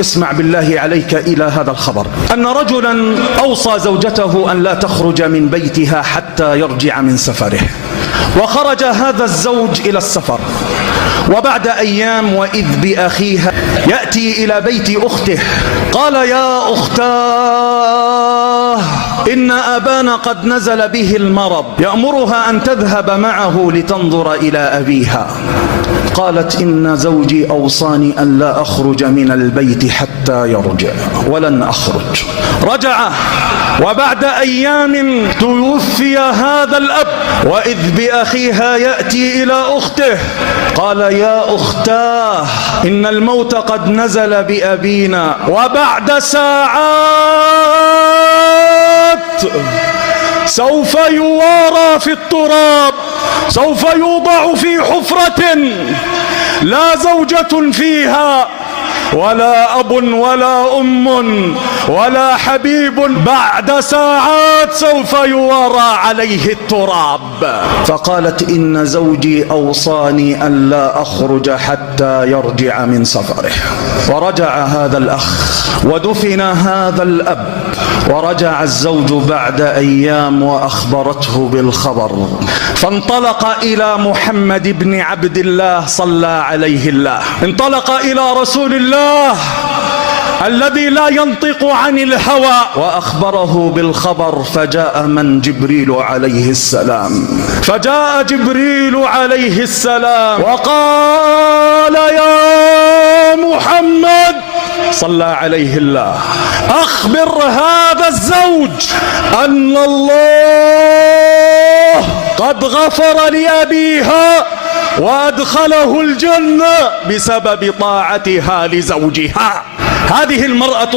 اسمع بالله عليك إلى هذا الخبر، أن رجلا أوصى زوجته أن لا تخرج من بيتها حتى يرجع من سفره، وخرج هذا الزوج إلى السفر، وبعد أيام وإذ بأخيها يأتي إلى بيت أخته، قال يا أختاه إن أبانا قد نزل به المرض، يأمرها أن تذهب معه لتنظر إلى أبيها. قالت إن زوجي أوصاني أن لا أخرج من البيت حتى يرجع، ولن أخرج. رجع، وبعد أيام توفي هذا الأب، وإذ بأخيها يأتي إلى أخته، قال يا أختاه إن الموت قد نزل بأبينا، وبعد ساعات سوف يوارى في التراب، سوف يوضع في حفرة لا زوجة فيها ولا أب ولا أم ولا حبيب، بعد ساعات سوف يوارى عليه التراب. فقالت إن زوجي أوصاني أن لا أخرج حتى يرجع من سفره. ورجع هذا الأخ ودفن هذا الأب، ورجع الزوج بعد أيام وأخبرته بالخبر، فانطلق إلى محمد بن عبد الله صلى عليه الله، انطلق إلى رسول الله الذي لا ينطق عن الهوى، وأخبره بالخبر. فجاء من؟ جبريل عليه السلام. فجاء جبريل عليه السلام وقال يا محمد صلى عليه الله أخبر هذا الزوج أن الله قد غفر لأبيها وأدخله الجنة بسبب طاعتها لزوجها. هذه المرأة